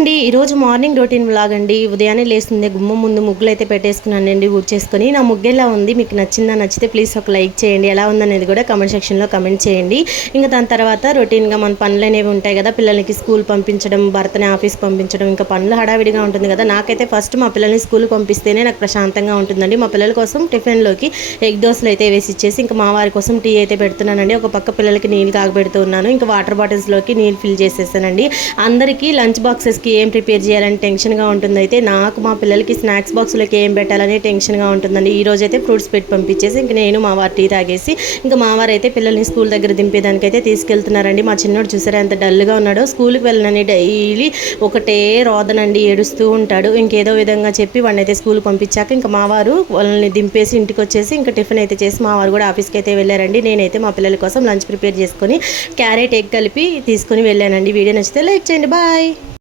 అండి. ఈరోజు morning routine vlog అండి. ఉదయాన్నే లేస్తుంది గుమ్మం ముందు ముగ్గులు అయితే పెట్టేసుకున్నానండి ఊడ్చేసుకొని. నా ముగ్గు ఎలా ఉంది, మీకు నచ్చిందా? నచ్చితే ప్లీజ్ ఒక లైక్ చేయండి. ఎలా ఉందనేది కూడా కమెంట్ సెక్షన్లో కమెంట్ చేయండి. ఇంకా దాని తర్వాత రొటీన్గా మన పనులు అనేవి ఉంటాయి కదా, పిల్లలకి స్కూల్ పంపించడం, భర్తని ఆఫీస్ పంపించడం, ఇంకా పనులు హడావిడిగా ఉంటుంది కదా. నాకైతే ఫస్ట్ మా పిల్లల్ని స్కూల్ పంపిస్తేనే నాకు ప్రశాంతంగా ఉంటుందండి. మా పిల్లల కోసం టిఫిన్లోకి ఎగ్ దోశలు అయితే వేసి ఇచ్చేసి, ఇంకా మా వారి కోసం టీ అయితే పెడుతున్నానండి. ఒక పక్క పిల్లలకి నీళ్ళు కాగబెడుతున్నాను, ఇంకా వాటర్ బాటిల్స్లోకి నీళ్ళు ఫిల్ చేసేసానండి. అందరికీ లంచ్ బాక్సెస్కి ఏం ప్రిపేర్ చేయాలని టెన్షన్గా ఉంటుంది. అయితే నాకు మా పిల్లలకి స్నాక్స్ బాక్స్లోకి ఏం పెట్టాలని టెన్షన్గా ఉంటుందండి. ఈ రోజు అయితే ఫ్రూట్స్ పెట్టి పంపించేసి ఇంక నేను మా వారు టీ తాగేసి ఇంకా మా వారు అయితే పిల్లల్ని స్కూల్ దగ్గర దింపేదానికైతే తీసుకెళ్తున్నారండి. మా చిన్నోడు చూసారా ఎంత డల్గా ఉన్నాడో. స్కూల్కి వెళ్ళనని డైలీ ఒకటే రోదనండి, ఏడుస్తూ ఉంటాడు. ఇంకేదో విధంగా చెప్పి వాడిని అయితే స్కూల్ పంపించాక ఇంకా మా వారు వాళ్ళని దింపేసి ఇంటికి వచ్చేసి ఇంకా టిఫిన్ అయితే చేసి మా వారు కూడా ఆఫీస్కి అయితే వెళ్ళారండి. నేనైతే మా పిల్లల కోసం లంచ్ ప్రిపేర్ చేసుకొని క్యారెట్ ఎగ్ కలిపి తీసుకొని వెళ్ళానండి. వీడియో నచ్చితే లైక్ చేయండి. బాయ్.